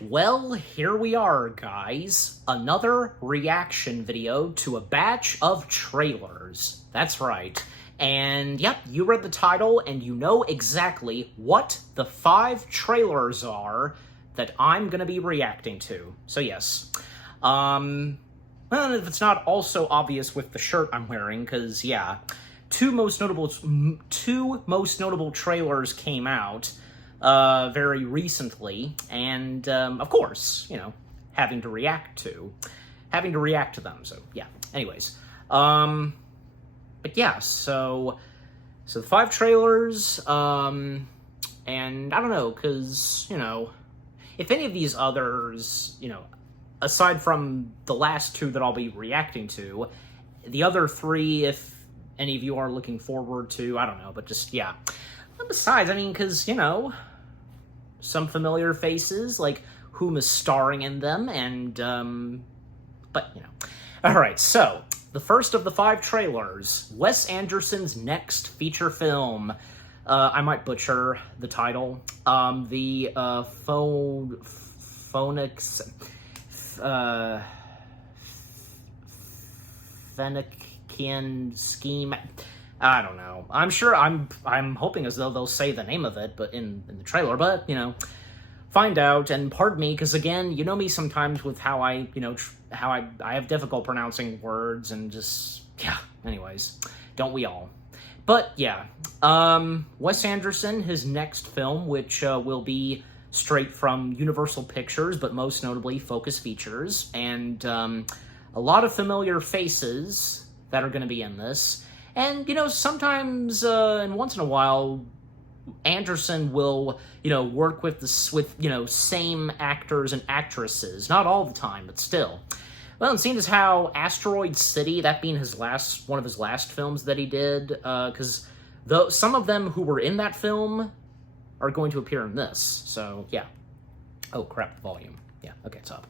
Well, here we are, guys. Another reaction video to a batch of trailers. That's right. And yep, you read the title and you know exactly what the 5 trailers are that I'm gonna be reacting to. So yes. Well, if it's not also obvious with the shirt I'm wearing, because yeah, two most notable trailers came out very recently, and of course, you know, having to react to them. So yeah. Anyways, but yeah, so the 5 trailers, and I don't know, because you know, if any of these others, you know, aside from the last 2 that I'll be reacting to, the other 3, if any of you are looking forward to, I don't know, but just, yeah. And besides, I mean, because, you know, some familiar faces, like whom is starring in them, and, but, you know. Alright, so, the first of the 5 trailers, Wes Anderson's next feature film. I might butcher the title. The, Pheonician scheme. I don't know. I'm sure. I'm hoping as though they'll say the name of it, but in the trailer. But you know, find out. And pardon me, because again, you know me sometimes with how I, you know, how I have difficult pronouncing words and just yeah. Anyways, don't we all? But yeah, Wes Anderson, his next film, which will be straight from Universal Pictures, but most notably Focus Features, and a lot of familiar faces that are going to be in this. And, you know, sometimes, and once in a while, Anderson will, you know, work with you know, same actors and actresses. Not all the time, but still. Well, and seeing as how Asteroid City, that being one of his last films that he did, because some of them who were in that film are going to appear in this, so yeah. Oh crap, the volume. Yeah, okay, it's up.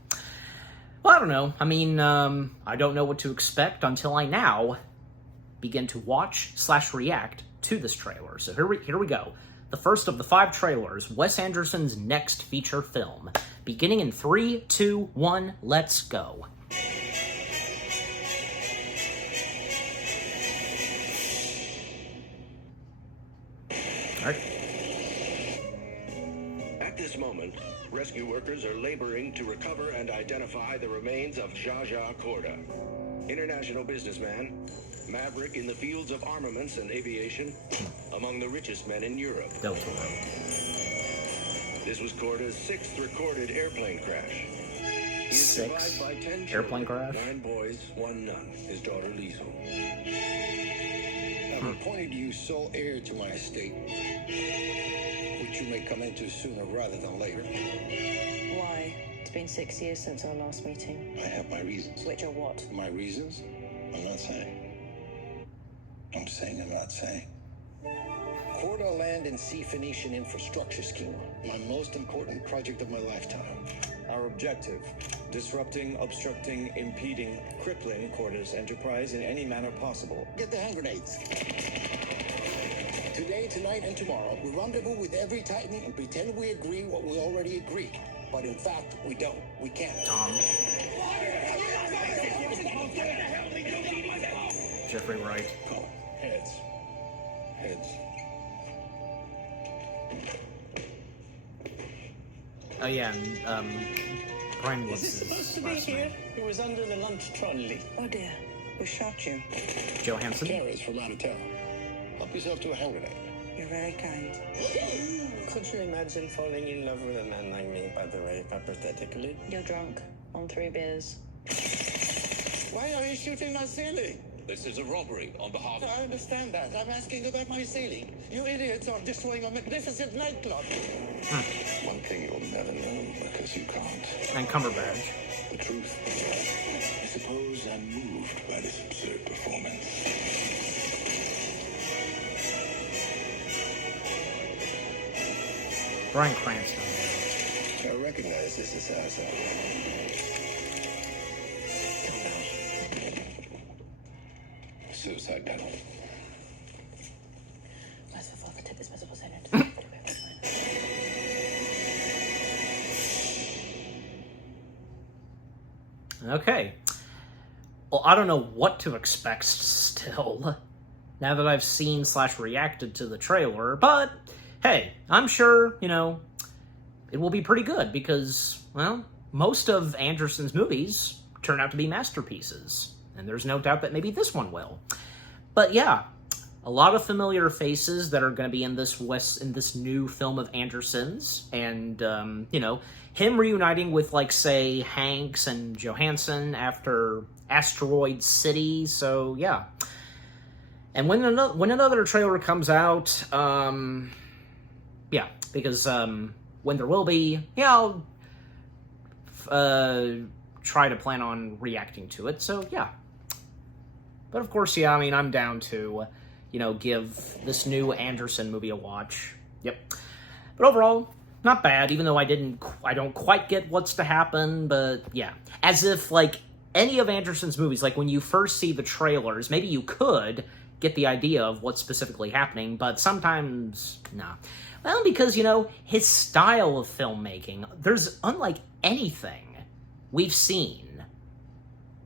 Well, I don't know. I mean, I don't know what to expect until I now begin to watch/react to this trailer. So here we go. The first of the 5 trailers, Wes Anderson's next feature film. Beginning in 3, 2, 1, let's go. All right. At this moment, rescue workers are laboring to recover and identify the remains of Zsa Zsa Korda, international businessman, maverick in the fields of armaments and aviation, among the richest men in Europe. This was Korda's 6th recorded airplane crash. He is survived by 10 airplane children, crash? 9 boys, 1 nun, his daughter Liesl. I'm appointing you sole heir to my estate, which you may come into sooner rather than later. Why? It's been 6 years since our last meeting. I have my reasons. Which are what? My reasons? I'm not saying. I'm saying I'm not saying. Korda Land and Sea Pheonician infrastructure scheme. My most important project of my lifetime. Our objective: disrupting, obstructing, impeding, crippling Korda's enterprise in any manner possible. Get the hand grenades. Today, tonight, and tomorrow, we rendezvous with every Titan and pretend we agree what we already agreed. But in fact, we don't. We can't. Tom. Jeffrey Wright. Oh, heads. Heads. Oh yeah, and Brian was Is this supposed to be here? It was under the lunch trolley. Oh dear, we shot you. Johansson. Carrie's from out of town. Help yourself to a hand grenade. You're very kind. Could you imagine falling in love with a man like me, by the way, hypothetically? You're drunk on 3 beers. Why are you shooting my ceiling? This is a robbery on behalf of... I understand that. I'm asking about my ceiling. You idiots are destroying a magnificent nightclub. One thing you'll never know because you can't. And Cumberbatch. The truth. I suppose I'm moved by this absurd performance. Bryan Cranston. I recognize this assassin. Come down. Suicide panel. Merciful, the tip is visible, Okay. Well, I don't know what to expect still, now that I've seen / reacted to the trailer, but hey, I'm sure, it will be pretty good because, well, most of Anderson's movies turn out to be masterpieces, and there's no doubt that maybe this one will. But yeah, a lot of familiar faces that are going to be in this new film of Anderson's, and him reuniting with, like, say, Hanks and Johansson after Asteroid City. So yeah, and when another trailer comes out, yeah, because when there will be, I'll try to plan on reacting to it. So yeah, but of course, yeah, I mean, I'm down to give this new Anderson movie a watch. Yep. But overall, not bad, even though I don't quite get what's to happen, but yeah. As if, like, any of Anderson's movies, like, when you first see the trailers, maybe you could get the idea of what's specifically happening, but sometimes, nah. Well, because, his style of filmmaking, there's unlike anything we've seen,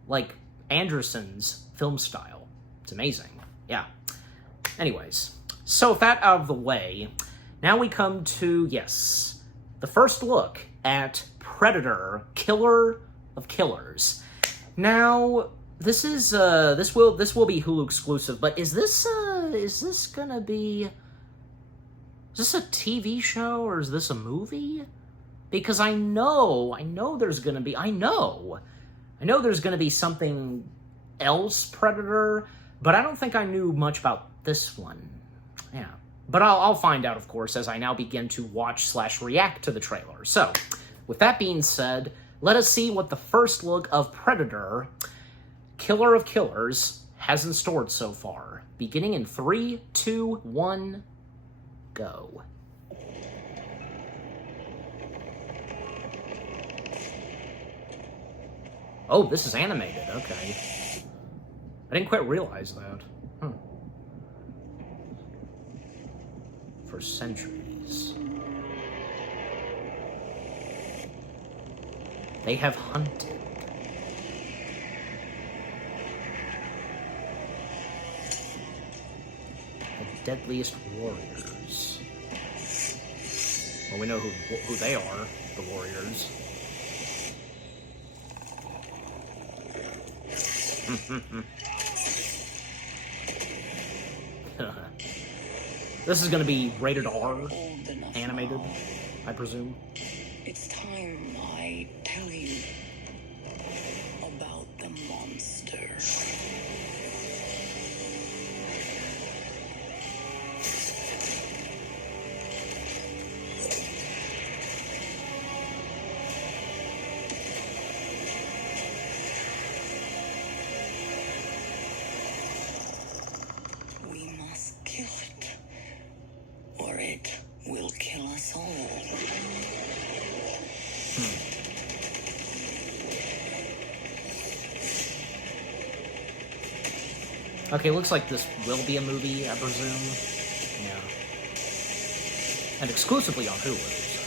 like, Anderson's film style. It's amazing. Yeah. Anyways, so with that out of the way, now we come to, yes, the first look at Predator, Killer of Killers. Now, this is this will be Hulu exclusive, but is this gonna be, is this a TV show or is this a movie? Because I know there's gonna be there's gonna be something else Predator, but I don't think I knew much about this one. Yeah. But I'll find out, of course, as I now begin to watch / react to the trailer. So, with that being said, let us see what the first look of Predator, Killer of Killers, has in store so far. Beginning in 3, 2, 1, go. Oh, this is animated. Okay. I didn't quite realize that. For centuries, they have hunted. The deadliest warriors. Well, we know who they are, the warriors. This is going to be rated R, animated, I presume. It's time I tell you about the monster. We must kill it, or it will kill us all. Okay, looks like this will be a movie, I presume. Yeah. And exclusively on Hulu, so.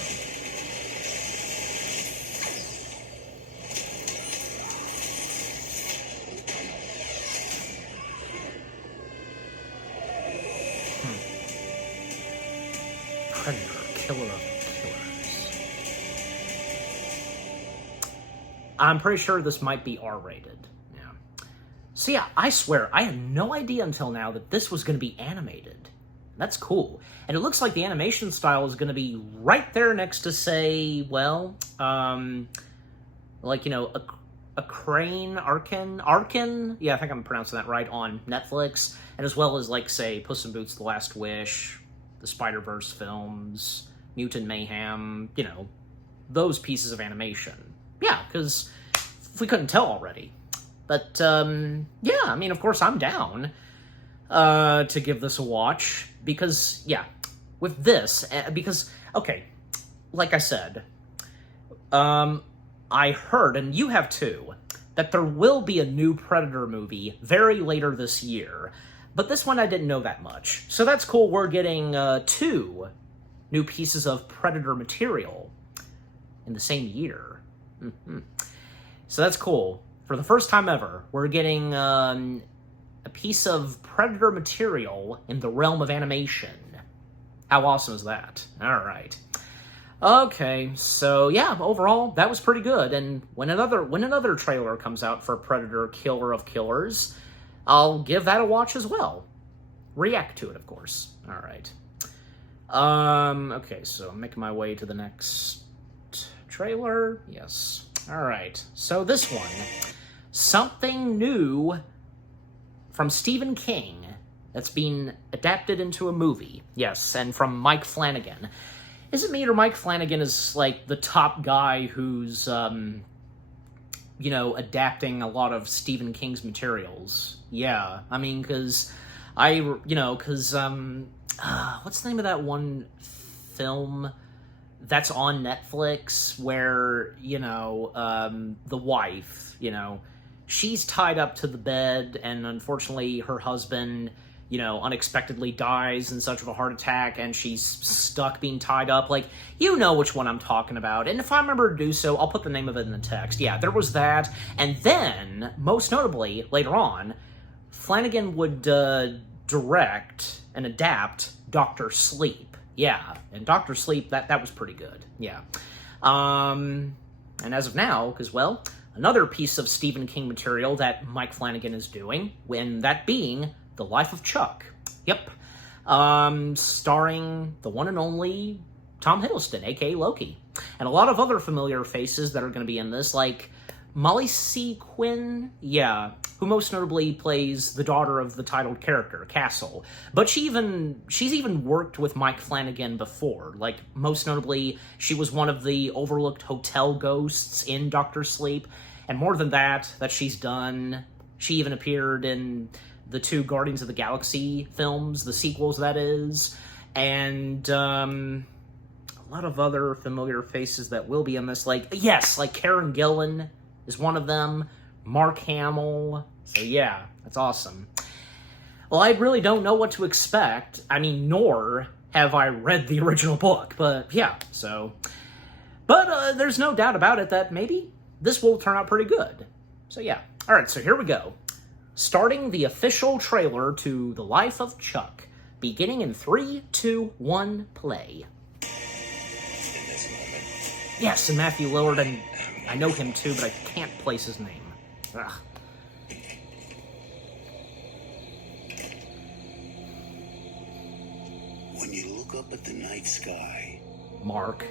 Predator, Killer of Killers. I'm pretty sure this might be R-rated. So yeah, I swear, I had no idea until now that this was going to be animated. That's cool. And it looks like the animation style is going to be right there next to, say, well, like, a Crane, Arkin? Yeah, I think I'm pronouncing that right, on Netflix. And as well as, like, say, Puss in Boots: The Last Wish, the Spider-Verse films, Mutant Mayhem, those pieces of animation. Yeah, because we couldn't tell already. But, yeah, I mean, of course, I'm down to give this a watch, because, yeah, with this, because, okay, like I said, I heard, and you have too, that there will be a new Predator movie very later this year, but this one I didn't know that much. So that's cool, we're getting 2 new pieces of Predator material in the same year. So that's cool. For the first time ever, we're getting a piece of Predator material in the realm of animation. How awesome is that? Alright. Okay, so yeah, overall, that was pretty good. And when another trailer comes out for Predator Killer of Killers, I'll give that a watch as well. React to it, of course. Alright. Okay, so I'm making my way to the next trailer. Yes. Alright, so this one. Something new from Stephen King that's been adapted into a movie. Yes, and from Mike Flanagan. Is it me or Mike Flanagan is, like, the top guy who's, you know, adapting a lot of Stephen King's materials? Yeah, I mean, because what's the name of that one film that's on Netflix where, you know, the wife, you know, she's tied up to the bed, and unfortunately her husband, you know, unexpectedly dies in such of a heart attack, and she's stuck being tied up. Like, you know which one I'm talking about. And if I remember to do so, I'll put the name of it in the text. Yeah, there was that. And then, most notably, later on, Flanagan would direct and adapt Dr. Sleep. Yeah, and Dr. Sleep, that was pretty good. Yeah. And as of now, because, well, another piece of Stephen King material that Mike Flanagan is doing, and that being The Life of Chuck. Yep. Starring the one and only Tom Hiddleston, a.k.a. Loki. And a lot of other familiar faces that are going to be in this, like Molly C. Quinn, yeah, who most notably plays the daughter of the titled character, Castle. But she's even worked with Mike Flanagan before. Like, most notably, she was one of the overlooked hotel ghosts in Dr. Sleep. And more than that she's done, she even appeared in the 2 Guardians of the Galaxy films, the sequels, that is, and a lot of other familiar faces that will be in this, like Karen Gillan is one of them, Mark Hamill, so yeah, that's awesome. Well, I really don't know what to expect, I mean, nor have I read the original book, but yeah, so, but there's no doubt about it that maybe this will turn out pretty good, so yeah. Alright, so here we go. Starting the official trailer to The Life of Chuck, beginning in 3, 2, 1, play. In this moment, Yes, and Matthew Lillard, and I know him too, but I can't place his name. Ugh. when you look up at the night sky, Mark.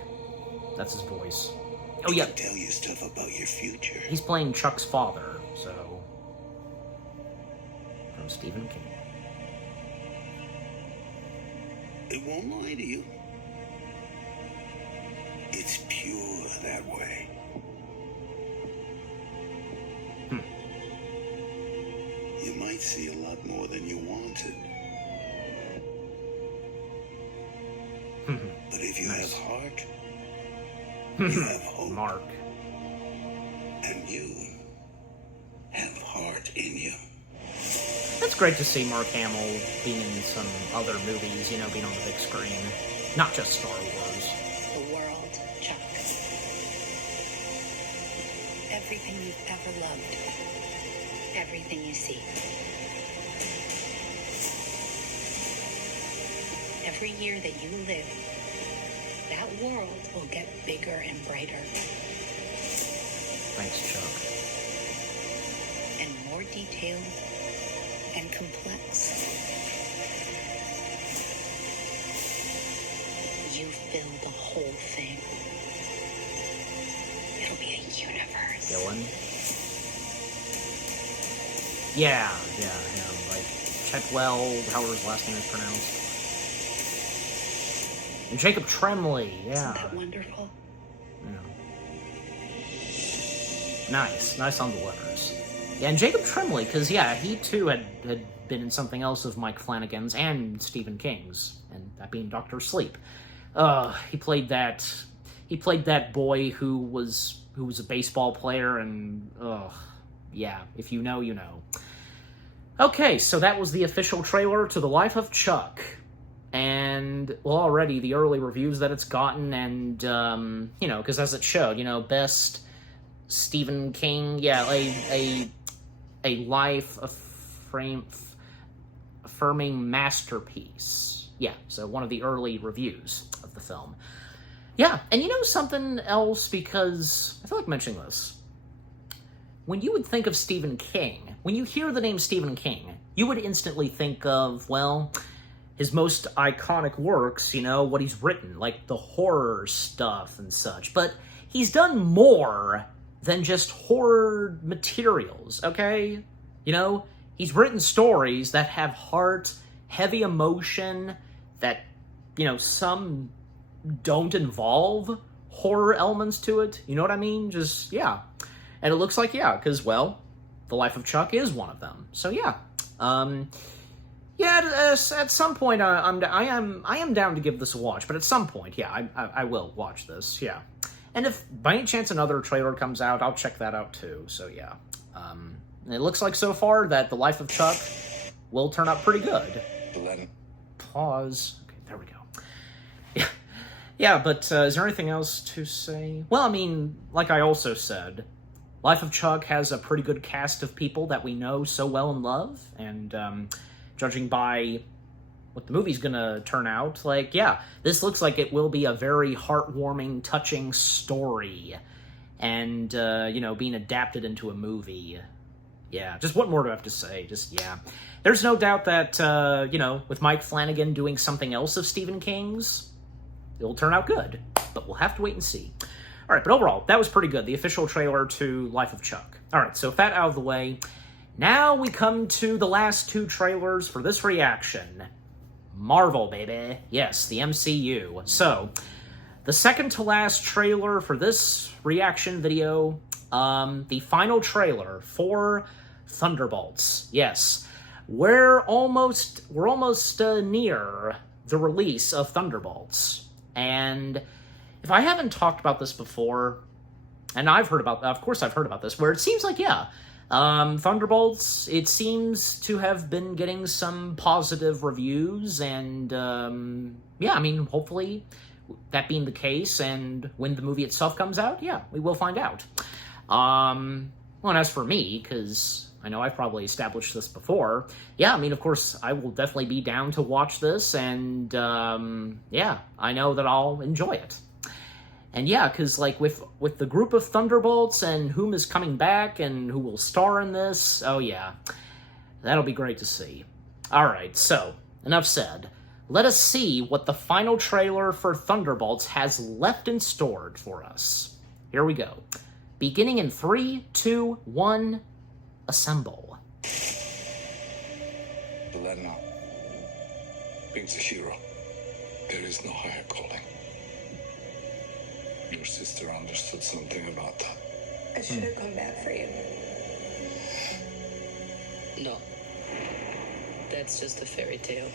That's his voice. Oh, it yeah. can tell you stuff about your future. He's playing Chuck's father, so... From Stephen King. It won't lie to you. It's pure that way. You might see a lot more than you wanted. But if you have heart, you have hope. Mark. And you have heart in you. It's great to see Mark Hamill being in some other movies, you know, being on the big screen. Not just Star Wars. The world, Chuck. Everything you've ever loved. Everything you see. Every year that you live, that world will get bigger and brighter. Thanks, Chuck. And more detailed and complex. You fill the whole thing. It'll be a universe. Dylan. Yeah, him. Like, Chetwell, however his last name is pronounced. And Jacob Tremblay, yeah. Isn't that wonderful? Yeah. Nice on the letters. Yeah, and Jacob Tremblay, because, yeah, he too had been in something else of Mike Flanagan's and Stephen King's, and that being Dr. Sleep. He played that boy who was a baseball player, and, yeah, if you know, you know. Okay, so that was the official trailer to The Life of Chuck. And, well, already the early reviews that it's gotten, and, you know, because as it showed, you know, best Stephen King, yeah, a life affirming masterpiece. Yeah, so one of the early reviews of the film. Yeah, and you know something else, because I feel like mentioning this. When you would think of Stephen King, when you hear the name Stephen King, you would instantly think of, well, his most iconic works, you know, what he's written, like the horror stuff and such. But he's done more than just horror materials, okay? You know, he's written stories that have heart, heavy emotion, that, you know, some don't involve horror elements to it. You know what I mean? Just, yeah. And it looks like, yeah, because, well, The Life of Chuck is one of them. So, yeah. Yeah, at some point, I am down to give this a watch. But at some point, yeah, I will watch this, yeah. And if, by any chance, another trailer comes out, I'll check that out, too. So, yeah. It looks like, so far, that The Life of Chuck will turn out pretty good. Pause. Okay, there we go. Yeah. Yeah, but is there anything else to say? Well, I mean, like I also said, Life of Chuck has a pretty good cast of people that we know so well and love, and judging by what the movie's gonna turn out, like, yeah, this looks like it will be a very heartwarming, touching story, and, you know, being adapted into a movie. Yeah, just what more do I have to say? Just, yeah. There's no doubt that, you know, with Mike Flanagan doing something else of Stephen King's, it'll turn out good, but we'll have to wait and see. All right, but overall, that was pretty good, the official trailer to Life of Chuck. All right, so with that out of the way, now we come to the last two trailers for this reaction. Marvel, baby. Yes, the MCU. So, the second to last trailer for this reaction video, the final trailer for Thunderbolts. Yes, we're almost near the release of Thunderbolts. And if I haven't talked about this before, and of course I've heard about this, where it seems like, yeah, Thunderbolts, it seems to have been getting some positive reviews, and, yeah, I mean, hopefully, that being the case, and when the movie itself comes out, yeah, we will find out. Well, and as for me, because I know I've probably established this before, yeah, I mean, of course, I will definitely be down to watch this, and, yeah, I know that I'll enjoy it. And yeah, because, like, with the group of Thunderbolts and whom is coming back and who will star in this, oh yeah, that'll be great to see. Alright, so, enough said. Let us see what the final trailer for Thunderbolts has left in store for us. Here we go. Beginning in 3, 2, 1, assemble. Lena, being a hero, there is no higher calling. Your sister understood something about that. I should have come back for you. No. That's just a fairy tale.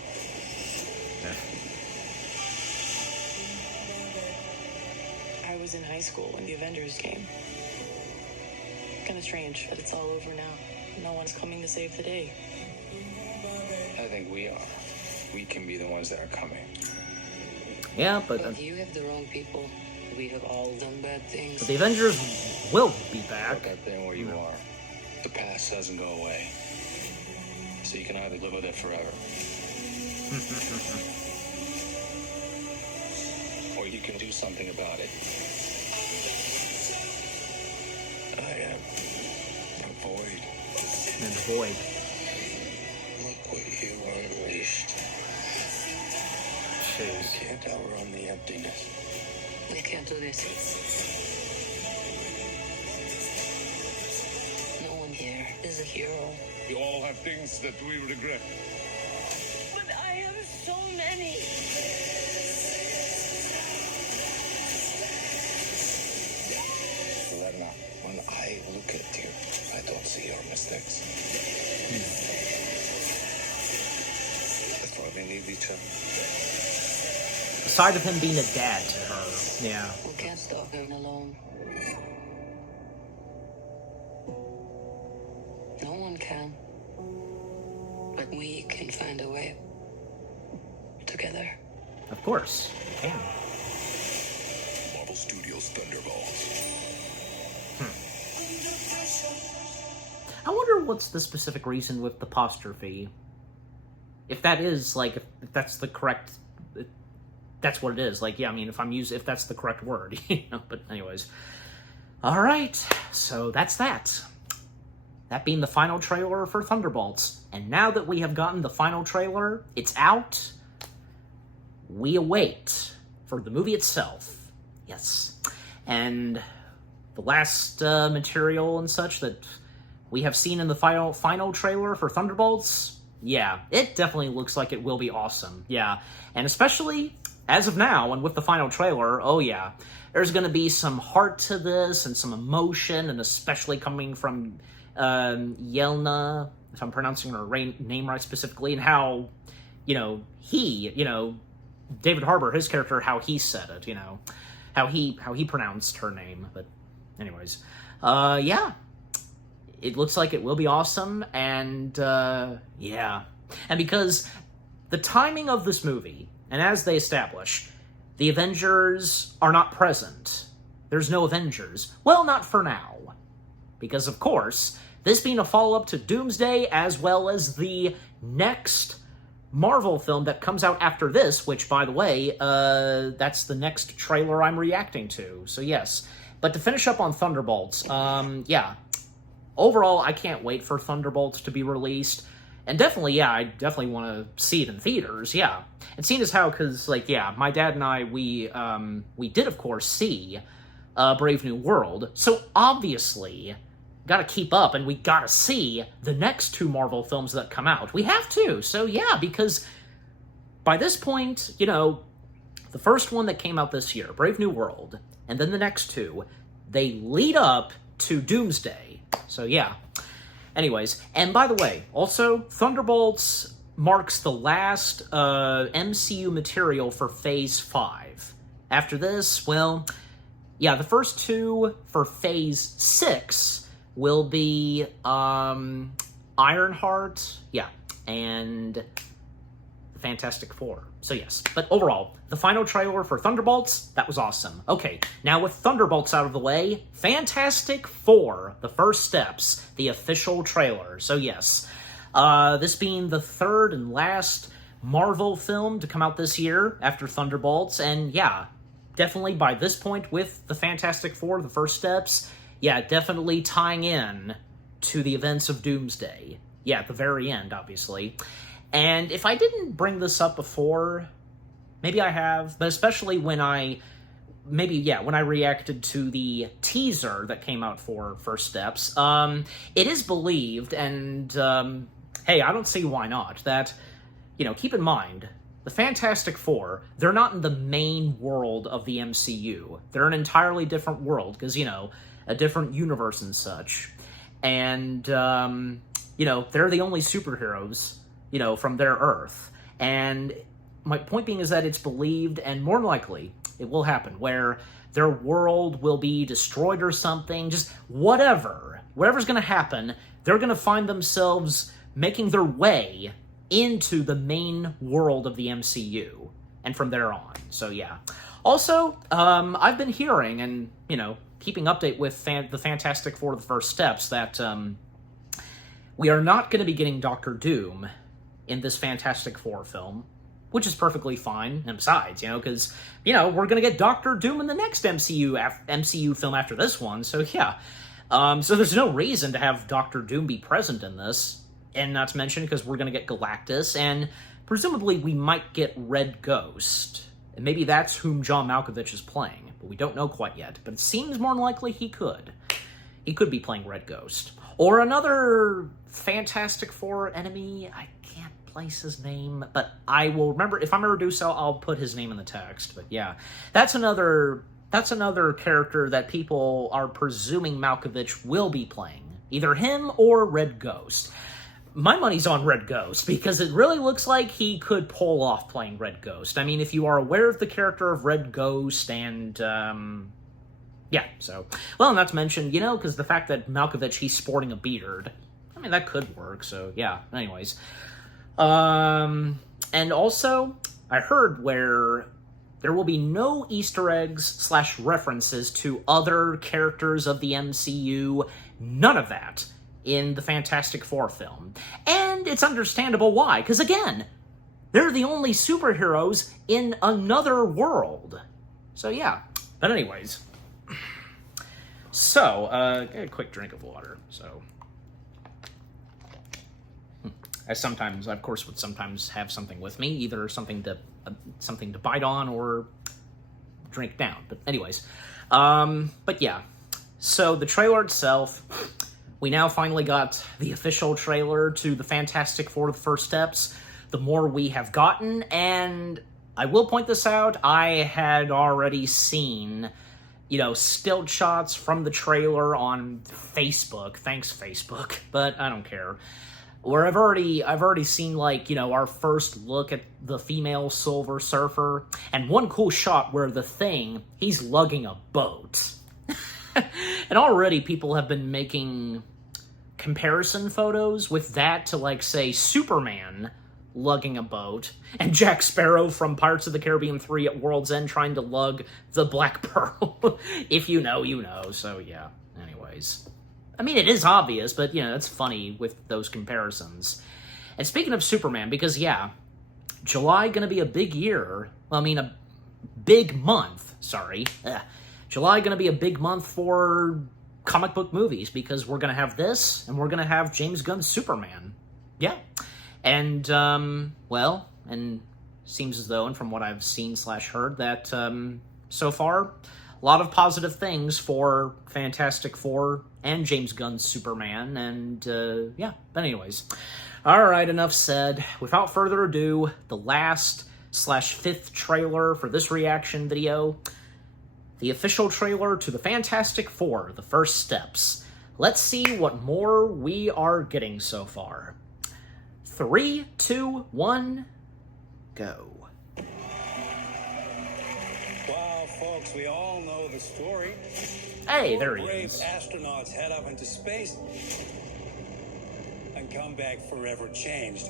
I was in high school when the Avengers came. Kind of strange, but it's all over now. No one's coming to save the day. I think we are. We can be the ones that are coming. Yeah, but You have the wrong people. We have all done bad things. the Avengers will be back. Look out there where you are. The past doesn't go away. So you can either live with it forever. Or you can do something about it. I am the void. And the void. Look what you unleashed. Jeez. Can't outrun the emptiness. We can't do this. No one here is a hero. We all have things that we regret. But I have so many. Lena, when I look at you, I don't see your mistakes. That's why we need each other. Aside of him being a dad to her, yeah. We can't stop him alone. No one can. But we can find a way. Together. Of course, we can. Marvel Studios Thunderbolts. what's the specific reason with the apostrophe. If that is, like, if that's the correct... That's what it is. Like, yeah, I mean, if that's the correct word, you know, but anyways. Alright, so that's that. That being the final trailer for Thunderbolts. And now that we have gotten the final trailer, it's out, we await for the movie itself. Yes. And the last material and such that we have seen in the final trailer for Thunderbolts, yeah, it definitely looks like it will be awesome. Yeah, and especially as of now, and with the final trailer, oh yeah, there's going to be some heart to this and some emotion, and especially coming from Yelena, if I'm pronouncing her name right specifically, and how, you know, David Harbour, his character, how he said it, you know, how he pronounced her name. But anyways, yeah, it looks like it will be awesome, and yeah, and because the timing of this movie, and as they establish, the Avengers are not present. There's no Avengers. Well, not for now. Because, of course, this being a follow-up to Doomsday, as well as the next Marvel film that comes out after this, which, by the way, that's the next trailer I'm reacting to. So, yes. But to finish up on Thunderbolts, yeah. Overall, I can't wait for Thunderbolts to be released. And definitely, yeah, I definitely want to see it in theaters, yeah. And seeing as how, because, like, yeah, my dad and I, we did, of course, see Brave New World, so obviously, gotta keep up, and we gotta see the next two Marvel films that come out. We have to, so yeah, because by this point, you know, the first one that came out this year, Brave New World, and then the next two, they lead up to Doomsday, so yeah. Anyways, and by the way, also, Thunderbolts marks the last MCU material for Phase 5. After this, well, yeah, the first two for Phase 6 will be Ironheart, yeah, and the Fantastic Four. So yes, but overall, the final trailer for Thunderbolts, that was awesome. Okay, now with Thunderbolts out of the way, Fantastic Four, The First Steps, the official trailer. So yes, this being the third and last Marvel film to come out this year after Thunderbolts, and yeah, definitely by this point with the Fantastic Four, The First Steps, yeah, definitely tying in to the events of Doomsday. Yeah, at the very end, obviously. And if I didn't bring this up before, maybe I have, but especially when I reacted to the teaser that came out for First Steps, it is believed, and hey, I don't see why not, that, you know, keep in mind, the Fantastic Four, they're not in the main world of the MCU. They're an entirely different world, because, you know, a different universe and such. And, you know, they're the only superheroes, you know, from their Earth. And my point being is that it's believed, and more likely, it will happen, where their world will be destroyed or something, just whatever's going to happen, they're going to find themselves making their way into the main world of the MCU, and from there on. So yeah. Also, I've been hearing, and, you know, keeping update with the Fantastic Four, The First Steps, that we are not going to be getting Doctor Doom in this Fantastic Four film, which is perfectly fine. And besides, you know, because, you know, we're going to get Doctor Doom in the next MCU film after this one, so yeah. So there's no reason to have Doctor Doom be present in this, and not to mention, because we're going to get Galactus, and presumably we might get Red Ghost, and maybe that's whom John Malkovich is playing, but we don't know quite yet, but it seems more than likely he could. He could be playing Red Ghost. Or another Fantastic Four enemy, I can't place his name, but I will remember, if I'm going to do so, I'll put his name in the text, but yeah. That's another character that people are presuming Malkovich will be playing. Either him or Red Ghost. My money's on Red Ghost, because it really looks like he could pull off playing Red Ghost. I mean, if you are aware of the character of Red Ghost, and, yeah, so, well, not to mention, you know, because the fact that Malkovich, he's sporting a beard, I mean, that could work, so, yeah, anyways. And also, I heard where there will be no Easter eggs / references to other characters of the MCU, none of that. in the Fantastic Four film. And it's understandable why, because again, they're the only superheroes in another world. So yeah. But anyways. So, a quick drink of water, so... I sometimes, of course, would sometimes have something with me, either something to bite on or drink down. But anyways, but yeah. So the trailer itself, we now finally got the official trailer to the Fantastic Four: The First Steps. The more we have gotten, and I will point this out, I had already seen, still shots from the trailer on Facebook. Thanks, Facebook, but I don't care. Where I've already seen, our first look at the female Silver Surfer, and one cool shot where the Thing, he's lugging a boat. And already people have been making comparison photos with that to, say, Superman lugging a boat, and Jack Sparrow from Pirates of the Caribbean 3 at World's End trying to lug the Black Pearl. If you know, you know. So, yeah. Anyways. I mean, it is obvious, but, it's funny with those comparisons. And speaking of Superman, because, yeah, July gonna be a big year. Well, I mean, a big month, sorry. July gonna be a big month for comic book movies, because we're gonna have this, and we're gonna have James Gunn's Superman. Yeah. And, and seems as though, and from what I've seen / heard, that, so far, a lot of positive things for Fantastic Four and James Gunn's Superman, and, yeah. But anyways, alright, enough said. Without further ado, the last / 5th trailer for this reaction video, the official trailer to the Fantastic Four: The First Steps. Let's see what more we are getting so far. 3, 2, 1, go. Wow, folks, we all know the story. Hey, there he Brave is. astronauts head up into space and come back forever changed.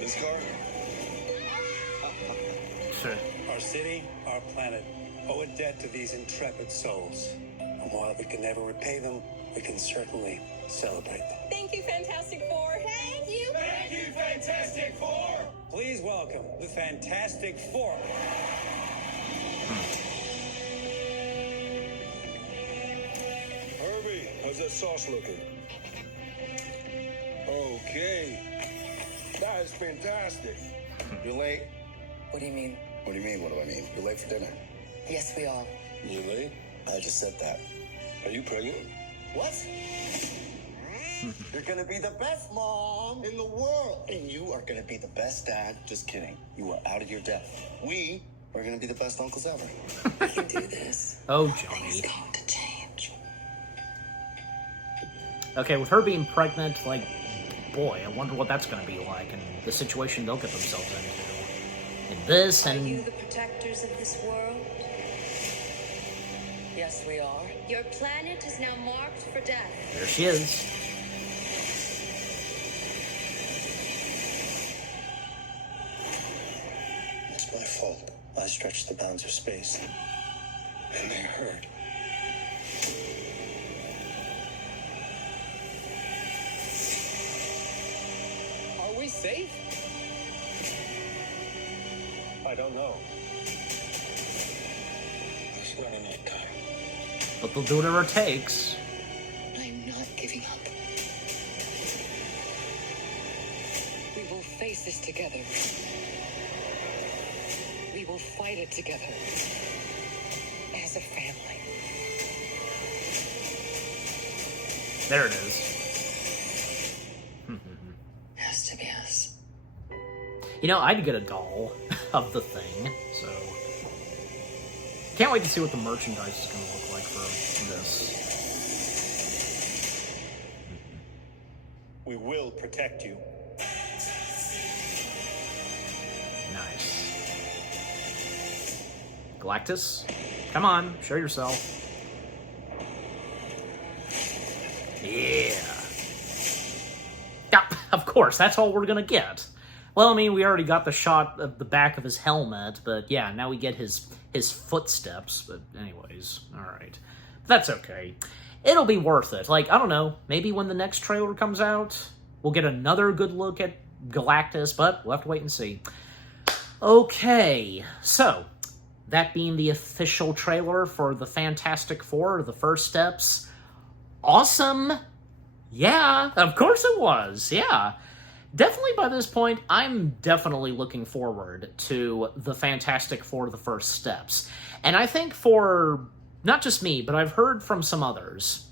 This car? Our city, our planet, owe a debt to these intrepid souls. And while we can never repay them, we can certainly celebrate them. Thank you, Fantastic Four. Thank you. Thank you, Fantastic Four! Please welcome the Fantastic Four. Herbie, how's that sauce looking? Okay. That is fantastic. You late? What do you mean? What do you mean, what do I mean? You're late for dinner. Yes, we are. You late? I just said that. Are you pregnant? What? You're gonna be the best mom in the world. And you are gonna be the best dad. Just kidding. You are out of your depth. We are gonna be the best uncles ever. We can do this. Oh, Things Johnny. going to change. Okay, with her being pregnant, boy, I wonder what that's going to be like, and the situation they'll get themselves into. And this, Are you and... the protectors of this world? Yes, we are. Your planet is now marked for death. there she is. It's my fault. I stretched the bounds of space. And they hurt. Are we safe? I don't know. It's gonna need time. But they'll do whatever it takes. I'm not giving up. We will face this together. We will fight it together. As a family. There it is. Has to be us. I'd get a doll of the Thing, so... Can't wait to see what the merchandise is going to look like for this. We will protect you. Nice. Galactus? Come on, show yourself. Yeah. Yeah, of course, that's all we're gonna get. Well, I mean, we already got the shot of the back of his helmet, but yeah, now we get his footsteps, but anyways, alright. That's okay. it'll be worth it. Like, I don't know, maybe when the next trailer comes out, we'll get another good look at Galactus, but we'll have to wait and see. Okay, so, that being the official trailer for the Fantastic Four, the first steps, awesome! Yeah, of course it was, yeah. Definitely by this point, I'm definitely looking forward to the Fantastic Four, the first steps. And I think for, not just me, but I've heard from some others,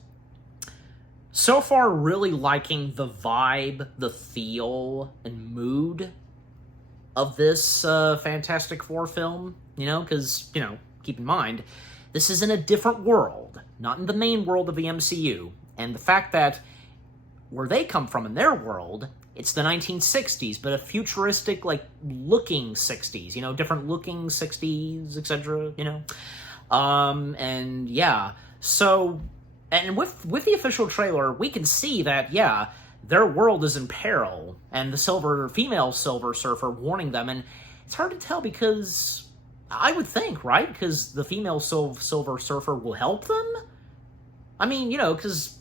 so far really liking the vibe, the feel, and mood of this Fantastic Four film, you know, because, you know, keep in mind, this is in a different world, not in the main world of the MCU, and the fact that where they come from in their world, it's the 1960s, but a futuristic, like, looking 60s, you know, different looking 60s, etc., you know? And yeah, so, and with the official trailer, we can see that, yeah, their world is in peril, and the female Silver Surfer warning them, and it's hard to tell because, I would think, right? Because the female Silver Surfer will help them? I mean, you know, because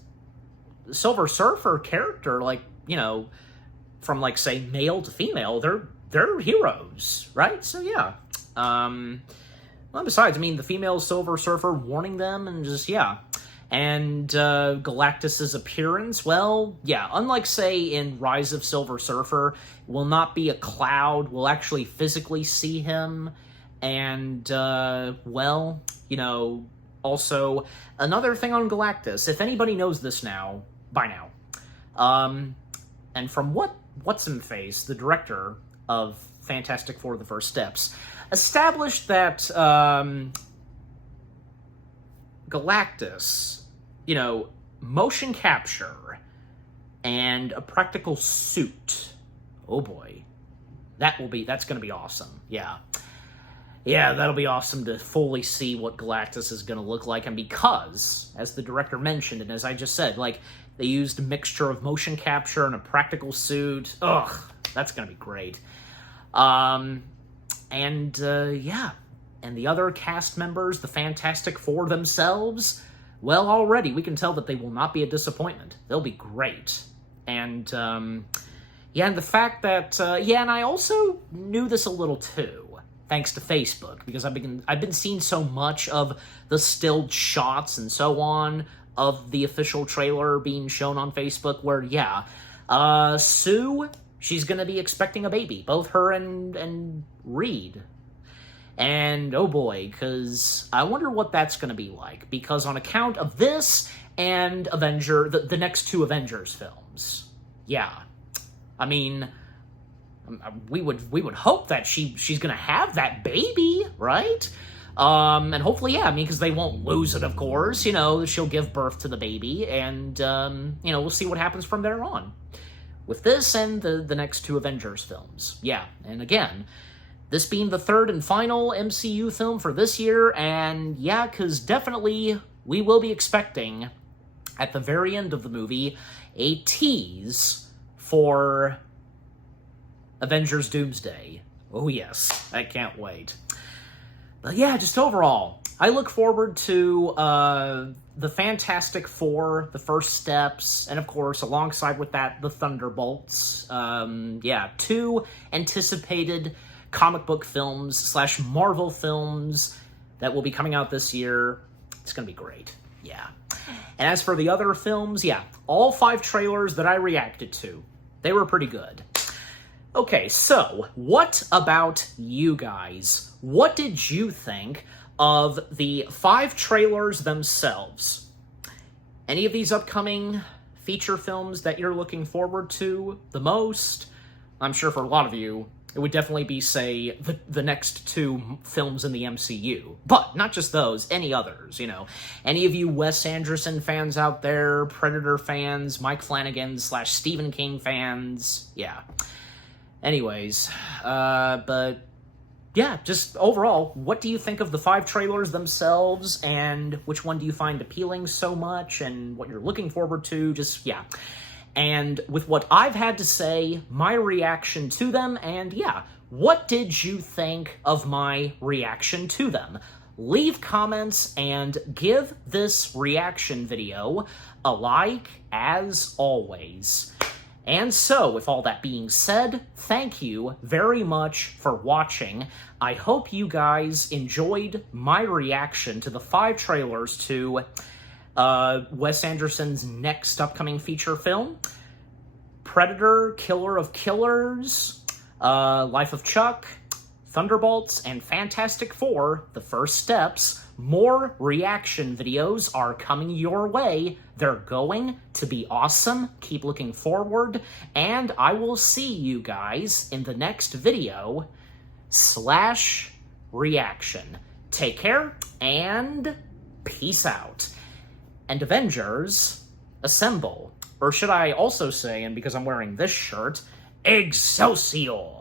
the Silver Surfer character, like, you know, from, like, say, male to female, they're heroes, right? So, yeah. Well, besides, I mean, the female Silver Surfer warning them, and just, yeah. And Galactus's appearance, well, yeah, unlike, say, in Rise of Silver Surfer, will not be a cloud, we'll actually physically see him, and, well, you know, also, another thing on Galactus, if anybody knows this now, by now, and from What's-in-Face, the director of Fantastic Four, the First Steps, established that, Galactus, you know, motion capture and a practical suit. Oh boy. That's gonna be awesome. Yeah. Yeah, that'll be awesome to fully see what Galactus is gonna look like, and because, as the director mentioned, and as I just said, like, they used a mixture of motion capture and a practical suit. Ugh, that's gonna be great. Yeah. And the other cast members, the Fantastic Four themselves, well, already we can tell that they will not be a disappointment. They'll be great. And, yeah, and the fact that, yeah, and I also knew this a little too, thanks to Facebook, because I've been seeing so much of the stilled shots and so on of the official trailer being shown on Facebook, where, yeah, Sue, she's gonna be expecting a baby, both her and Reed. And, oh boy, because I wonder what that's going to be like, because on account of this and the next two Avengers films, yeah, I mean, we would hope that she's going to have that baby, right? And hopefully, yeah, I mean, because they won't lose it, of course, you know, she'll give birth to the baby, and, you know, we'll see what happens from there on. With this and the next two Avengers films, yeah, and again, this being the third and final MCU film for this year, and yeah, because definitely we will be expecting, at the very end of the movie, a tease for Avengers Doomsday. Oh yes, I can't wait. But yeah, just overall, I look forward to the Fantastic Four, the First Steps, and of course, alongside with that, the Thunderbolts. Yeah, two anticipated comic book films / Marvel films that will be coming out this year. It's gonna be great. Yeah. And as for the other films, yeah, all 5 trailers that I reacted to, they were pretty good. Okay, so what about you guys? What did you think of the 5 trailers themselves? Any of these upcoming feature films that you're looking forward to the most? I'm sure for a lot of you, it would definitely be, say, the next 2 films in the MCU. But not just those, any others, you know. Any of you Wes Anderson fans out there, Predator fans, Mike Flanagan / Stephen King fans, yeah. Anyways, but yeah, just overall, what do you think of the 5 trailers themselves, and which one do you find appealing so much, and what you're looking forward to, just, yeah. And with what I've had to say, my reaction to them, and yeah, what did you think of my reaction to them? leave comments, and give this reaction video a like, as always. And so, with all that being said, thank you very much for watching. I hope you guys enjoyed my reaction to the 5 trailers to Wes Anderson's next upcoming feature film, Predator, Killer of Killers, Life of Chuck, Thunderbolts, and Fantastic Four, The First Steps. More reaction videos are coming your way. They're going to be awesome. Keep looking forward, and I will see you guys in the next video / reaction. Take care, and peace out. And Avengers, assemble. Or should I also say, and because I'm wearing this shirt, Excelsior!